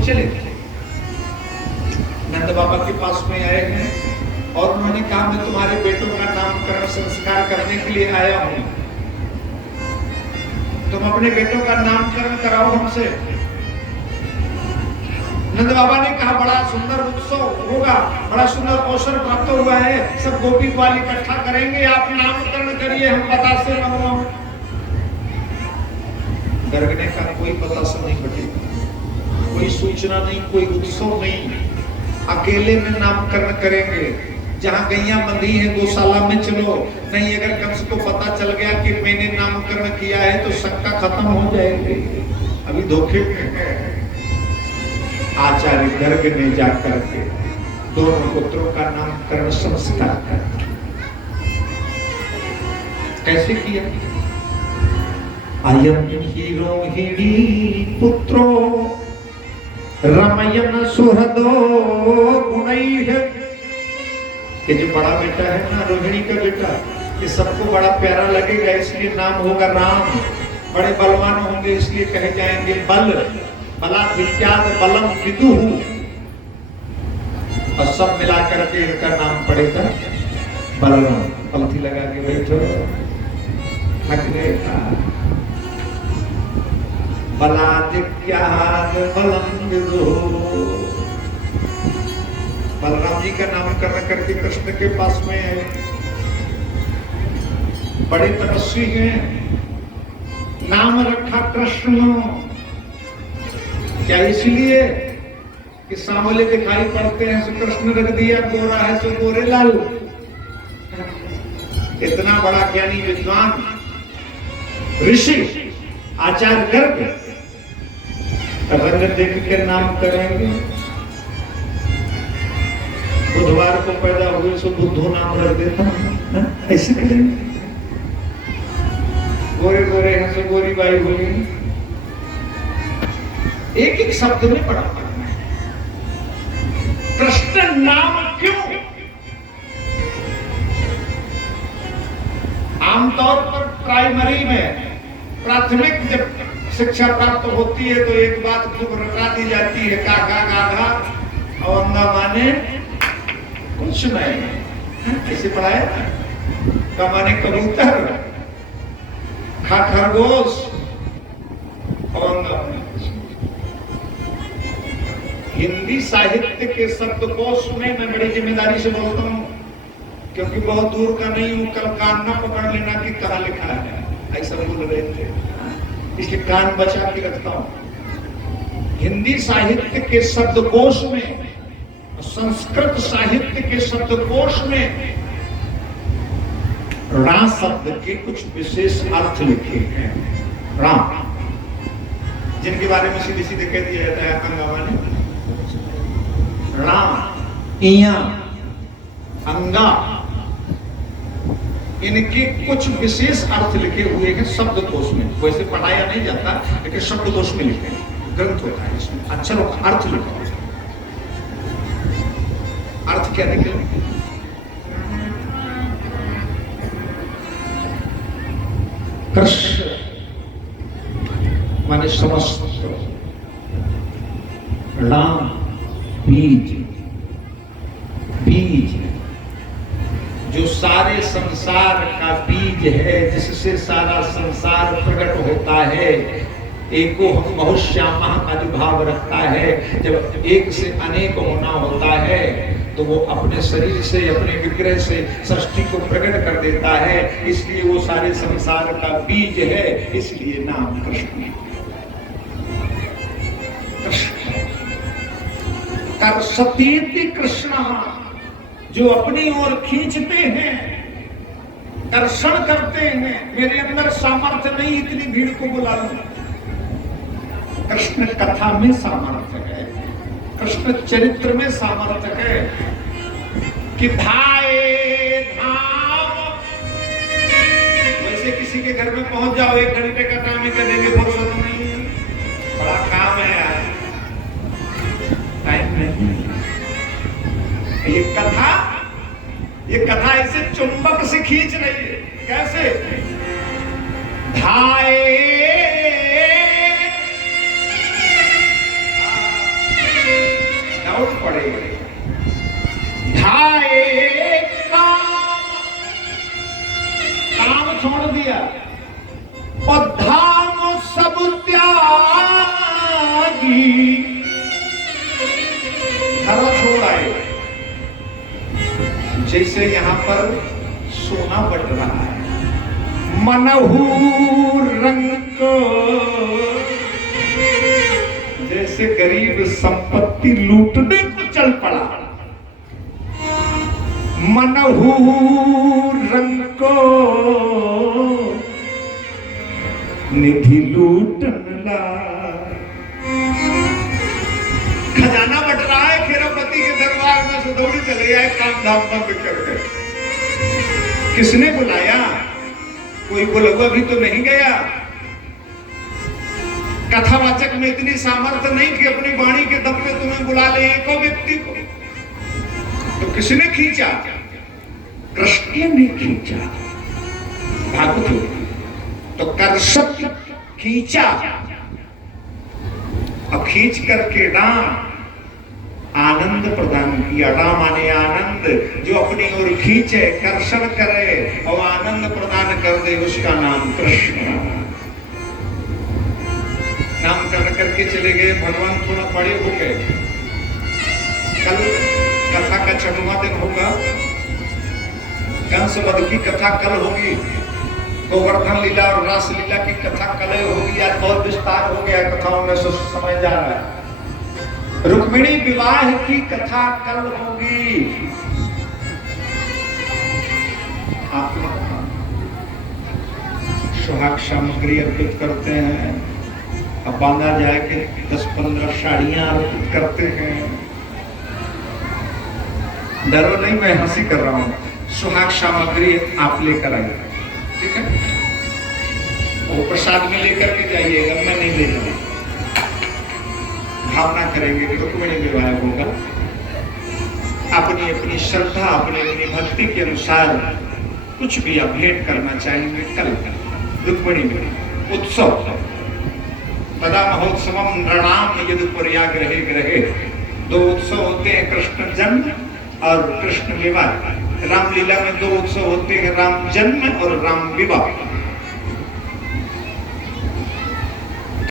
चले नंद बाबा के पास में आए हैं और उन्होंने कहा मैं तुम्हारे बेटों का नामकरण संस्कार करने के लिए आया हूं, तुम अपने बेटों का नामकरण कराओ हमसे। नंद बाबा ने कहा बड़ा सुंदर उत्सव होगा, बड़ा सुंदर अवसर प्राप्त हुआ है, सब गोपी ग्वाल इकट्ठा करेंगे, आप नामकरण करिए, हम बतासे मंगवाओ। गर्ग ने कहा कोई बतासा नहीं बटेगा, कोई सूचना नहीं, कोई उत्सव नहीं, अकेले में नामकरण करेंगे। जहां गैया बंधी है गौशाला में चलो, नहीं अगर कंस को पता चल गया कि मैंने नामकरण किया है तो शंका खत्म हो जाएगी, अभी धोखे में है। आचार्य गर्ग ने जाकर के दोनों पुत्रों का नामकरण संस्कार किया। कैसे किया? अयम ही रोहिणी पुत्रो रमयन सुहृदो गुणैः। ये जो बड़ा बेटा है ना, रोहिणी का बेटा, ये सबको बड़ा प्यारा लगेगा, इसलिए नाम होगा राम। बड़े बलवान होंगे इसलिए कहे जाएंगे बल, बला विद्यात बलम विदुः, और सब मिलाकर के इनका नाम पड़ेगा बलराम। पंक्ति लगा के बैठो, थक गए बलादित्याद बलम विदुः। बलराम जी का नामकरण करके कृष्ण के पास में है, बड़े तपस्वी हैं, नाम रखा कृष्ण। क्या इसलिए कि सांवले दिखाई पड़ते हैं सो कृष्ण रख दिया, गोरा है सो गोरे लाल। इतना बड़ा ज्ञानी विद्वान ऋषि आचार्य गर्ग रंग देख के नाम करेंगे। बुधवार को पैदा हुए सो बुद्धो नाम रख देता, ऐसे करेंगे। गोरे गोरे हैं सो गोरी बाई हुई। एक एक शब्द में बड़ा फर्क है। कृष्ण नाम क्यों? आमतौर पर प्राइमरी में, प्राथमिक जब शिक्षा प्राप्त होती है तो एक बात खूब रटा दी जाती है, काका गाधा और अंगा माने कुछ नहीं। ऐसे पढ़ाया का माने कबूतर, खा खरगोश और अंगा माने। हिंदी साहित्य के शब्दकोश में मैं बड़ी जिम्मेदारी से बोलता हूं, क्योंकि बहुत दूर का नहीं हूं, कल कान न पकड़ लेना कि कहां लिखा है, ऐसा बोल रहे थे, इसलिए कान बचा के रखता हूं। हिंदी साहित्य के शब्दकोश में, संस्कृत साहित्य के शब्दकोश में रा शब्द के कुछ विशेष अर्थ लिखे हैं। राम, जिनके बारे में सीधे सीधे कह दिया जाता है अंगा ने राम, इया, अंगा, इनके कुछ विशेष अर्थ लिखे हुए हैं शब्दकोश में। वैसे पढ़ाया नहीं जाता, लेकिन शब्दकोश में लिखे हैं, ग्रंथ होता है इसमें, अक्षरों का अर्थ लिखा होता है। अर्थ क्या निकले? कृष्ण माने समस्त, राम बीज, बीज जो सारे संसार का बीज है, जिससे सारा संसार प्रकट होता है। एको हम बहुत श्यामा का जो भाव रखता है, जब एक से अनेक होना होता है तो वो अपने शरीर से, अपने विग्रह से सृष्टि को प्रकट कर देता है, इसलिए वो सारे संसार का बीज है, इसलिए नाम कृष्ण। कर सतीति कृष्ण, जो अपनी ओर खींचते हैं, दर्शन करते हैं। मेरे अंदर सामर्थ्य नहीं इतनी भीड़ को बुला लूं। कृष्ण कथा में सामर्थ्य है, कृष्ण चरित्र में सामर्थ्य है कि धाए धाम। वैसे किसी के घर में पहुंच जाओ, 1 घंटे का टाइम कर देंगे, फुर्सत नहीं, बड़ा काम है यार, टाइम नहीं। ये कथा ऐसे चुंबक से खींच रही है। कैसे? धाए दौड़ पड़े, ढाए काम छोड़ दिया और धाम सब त्यागी, घर छोड़ आए। जैसे यहां पर सोना बट रहा है, मनहू रंग को, जैसे गरीब संपत्ति लूटने को चल पड़ा। मनहू रंग को निधि लूटन ला, खजाना बट रहा है, खेरापति के दरबार में से दौड़ी चले आए, काम धाम बंद कर गए। किसने बुलाया? कोई बुलवा भी तो नहीं गया। कथावाचक में इतनी सामर्थ्य नहीं कि अपनी वाणी के दम पे तुम्हें बुला ले एक व्यक्ति को। तो किसने खींचा? कृष्ण ने खींचा। भागवत तो कर्षक खींचा, अब खींच करके राम आनंद प्रदान किया। राम माने आनंद, जो अपनी ओर खींचे, कर्षण करे और आनंद प्रदान कर दे, उसका नाम कृष्ण। नामकरण करके चले गए। भगवान थोड़ा बड़े हो गए। कल कथा का 6वां दिन होगा। कंस वध की कथा कल होगी। गोवर्धन लीला और रास लीला की कथा कल होगी। आज बहुत विस्तार हो गया कथाओं में, समय जा रहा है। रुक्मिणी विवाह की कथा कल होगी। आप सुहाग सामग्री अर्पित करते हैं। अब बांधा जाए कि 10-15 साड़ियां अर्पित करते हैं। डरो नहीं, मैं हंसी कर रहा हूं। सुहाग सामग्री आप लेकर आइए, ठीक है? वो प्रसाद में लेकर के जाइएगा, मैं नहीं ले जाऊंगा। भावना करेंगे कि रुक्मिणी विवाह होगा। अपनी अपनी श्रद्धा, अपनी अपनी भक्ति के अनुसार कुछ भी आप भेंट करना चाहेंगे कल रुक्मिणी में उत्सव। तदा महोत्सवम नृणाम यदुपर्याग्रहे ग्रहे। 2 उत्सव होते हैं, कृष्ण जन्म और कृष्ण विवाह। रामलीला में 2 उत्सव होते हैं, राम जन्म और राम विवाह।